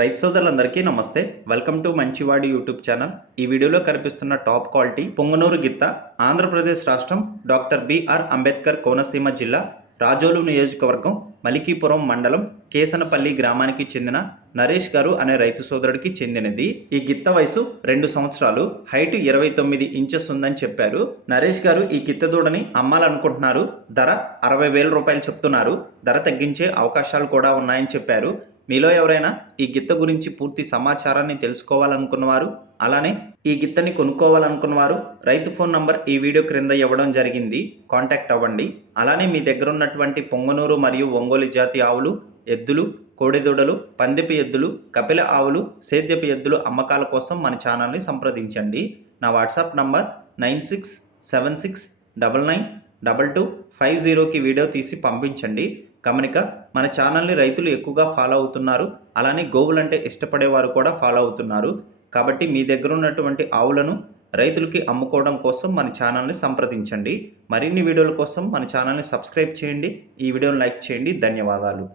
రైతు సోదరులందరికీ నమస్తే. వెల్కమ్ టు మంచివాడి యూట్యూబ్ ఛానల్. ఈ వీడియోలో కనిపిస్తున్న టాప్ క్వాలిటీ పొంగనూరు గిత్త ఆంధ్రప్రదేశ్ రాష్ట్రం డాక్టర్ బిఆర్ అంబేద్కర్ కోనసీమ జిల్లా రాజోలు నియోజకవర్గం మలికీపురం మండలం కేసనపల్లి గ్రామానికి చెందిన నరేష్ గారు అనే రైతు సోదరుడికి చెందినది. ఈ గిత్త వయసు 2 సంవత్సరాలు, హైట్ 29 ఇంచెస్ ఉందని చెప్పారు. నరేష్ గారు ఈ గిత్త దూడని అమ్మాలనుకుంటున్నారు. ధర 60,000 రూపాయలు చెప్తున్నారు. ధర తగ్గించే అవకాశాలు కూడా ఉన్నాయని చెప్పారు. మీలో ఎవరైనా ఈ గిత్త గురించి పూర్తి సమాచారాన్ని తెలుసుకోవాలనుకున్నవారు, అలానే ఈ గిత్తని కొనుక్కోవాలనుకున్నవారు రైతు ఫోన్ నంబర్ ఈ వీడియో క్రింద ఇవ్వడం జరిగింది. కాంటాక్ట్ అవ్వండి. అలానే మీ దగ్గర ఉన్నటువంటి పొంగనూరు మరియు ఒంగోలు జాతి ఆవులు, ఎద్దులు, కోడెదూడలు, పందెపు ఎద్దులు, కపిల ఆవులు, సేద్యపు ఎద్దులు అమ్మకాల కోసం మన ఛానల్ని సంప్రదించండి. నా వాట్సాప్ నంబర్ 9676992250కి వీడియో తీసి పంపించండి. గమనిక, మన ఛానల్ని రైతులు ఎక్కువగా ఫాలో అవుతున్నారు. అలానే గోవులంటే ఇష్టపడేవారు కూడా ఫాలో అవుతున్నారు. కాబట్టి మీ దగ్గర ఉన్నటువంటి ఆవులను రైతులకి అమ్ముకోవడం కోసం మన ఛానల్ని సంప్రదించండి. మరిన్ని వీడియోల కోసం మన ఛానల్ని సబ్స్క్రైబ్ చేయండి. ఈ వీడియోని లైక్ చేయండి. ధన్యవాదాలు.